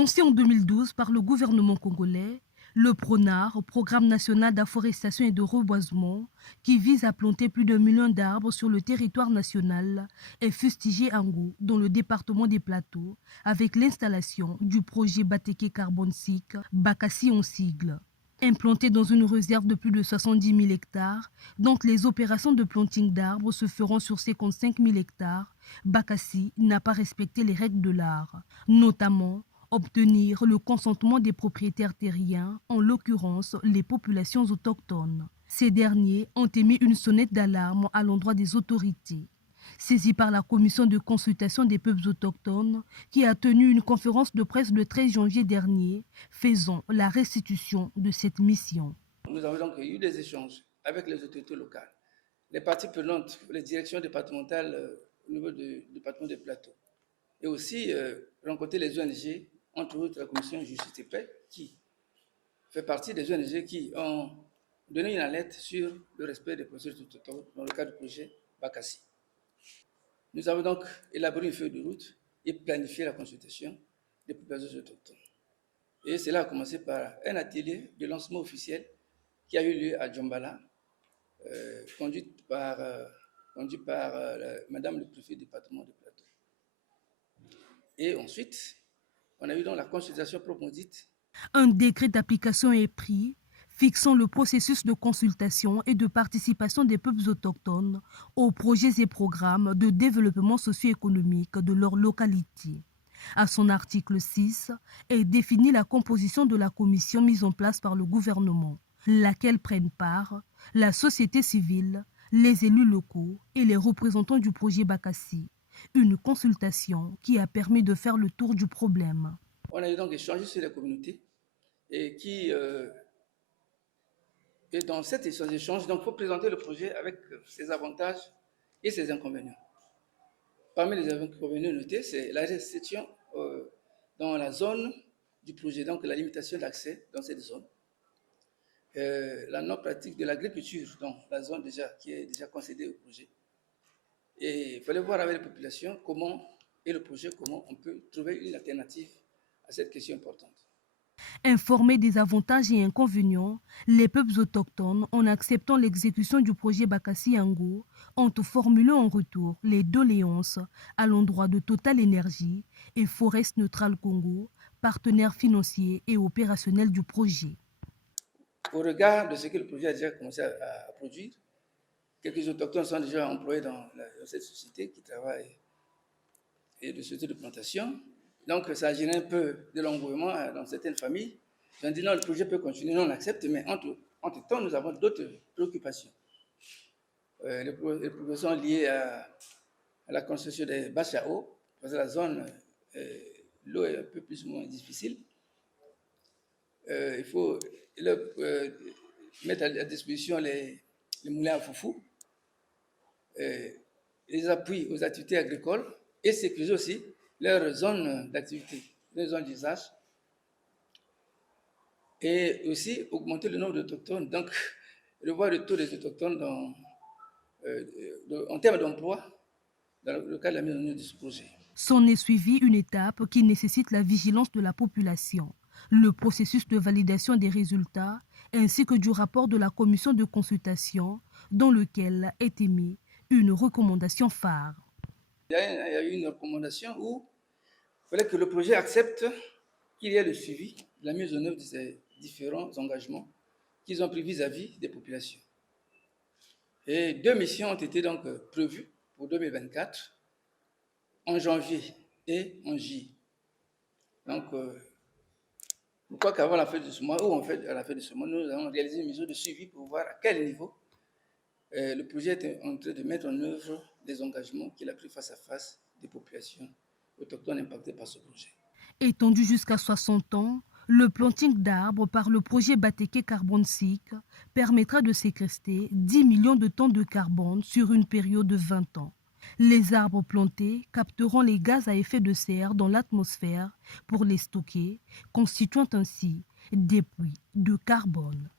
Lancé en 2012 par le gouvernement congolais, le PRONAR, Programme national d'afforestation et de reboisement, qui vise à planter plus d'un million d'arbres sur le territoire national, est fustigé à Ngou, dans le département des Plateaux, avec l'installation du projet Bateke Carbon SIC, Bakassi en sigle. Implanté dans une réserve de plus de 70 000 hectares, dont les opérations de planting d'arbres se feront sur 55 000 hectares, Bakassi n'a pas respecté les règles de l'art, notamment obtenir le consentement des propriétaires terriens, en l'occurrence les populations autochtones. Ces derniers ont émis une sonnette d'alarme à l'endroit des autorités. Saisi par la commission de consultation des peuples autochtones, qui a tenu une conférence de presse le 13 janvier dernier, faisant la restitution de cette mission. Nous avons donc eu des échanges avec les autorités locales, les parties prenantes, les directions départementales au niveau du département des Plateaux, et aussi rencontrer les ONG, entre autres la commission Justice et Paix, qui fait partie des ONG qui ont donné une alerte sur le respect des procédures autochtones dans le cadre du projet Bakassi. Nous avons donc élaboré une feuille de route et planifié la consultation des populations autochtones. Et cela a commencé par un atelier de lancement officiel qui a eu lieu à Djombala, conduit par Madame le préfet du département de Plateau. Et ensuite, on a eu donc la consultation proprement dite. Un décret d'application est pris, fixant le processus de consultation et de participation des peuples autochtones aux projets et programmes de développement socio-économique de leur localité. À son article 6 est définie la composition de la commission mise en place par le gouvernement, laquelle prennent part la société civile, les élus locaux et les représentants du projet Bakassi. Une consultation qui a permis de faire le tour du problème. On a donc échangé sur les communautés et dans cet échange, il faut présenter le projet avec ses avantages et ses inconvénients. Parmi les inconvénients notés, c'est la restriction dans la zone du projet, donc la limitation d'accès dans cette zone. La non-pratique de l'agriculture dans la zone qui est déjà concédée au projet. Et il fallait voir avec les populations comment on peut trouver une alternative à cette question importante. Informés des avantages et inconvénients, les peuples autochtones, en acceptant l'exécution du projet Bakassi Ngou, ont formulé en retour les doléances à l'endroit de Total Énergie et Forest Neutral Congo, partenaires financiers et opérationnels du projet. Au regard de ce que le projet a déjà commencé à produire, quelques autochtones sont déjà employés dans cette société qui travaille et de société de plantation. Donc, ça génère un peu de l'engouement dans certaines familles. Ils ont dit non, le projet peut continuer, non, on accepte, mais entre-temps, nous avons d'autres préoccupations. Les préoccupations liées à la construction des bâches à eau, parce que la zone, l'eau est un peu plus ou moins difficile. Il faut mettre à disposition les moulins à foufou, les appuis aux activités agricoles et sécuriser aussi leur zone d'activité, leur zone d'usage, et aussi augmenter le nombre d'autochtones, donc revoir le taux des autochtones en termes d'emploi dans le cadre de la mise en œuvre de ce projet. S'en est suivi une étape qui nécessite la vigilance de la population, le processus de validation des résultats ainsi que du rapport de la commission de consultation dans lequel est émise une recommandation phare. Il y a eu une recommandation où il fallait que le projet accepte qu'il y ait le suivi de la mise en œuvre de ces différents engagements qu'ils ont pris vis-à-vis des populations. Et 2 missions ont été donc prévues pour 2024, en janvier et en juillet. Donc, je crois qu'avant la fin de ce mois, ou en fait à la fin de ce mois, nous avons réalisé une mesure de suivi pour voir à quel niveau le projet est en train de mettre en œuvre des engagements qu'il a pris face à face des populations autochtones impactées par ce projet. Étendu jusqu'à 60 ans, le planting d'arbres par le projet Bateke Carbon SIC permettra de séquestrer 10 millions de tonnes de carbone sur une période de 20 ans. Les arbres plantés capteront les gaz à effet de serre dans l'atmosphère pour les stocker, constituant ainsi des puits de carbone.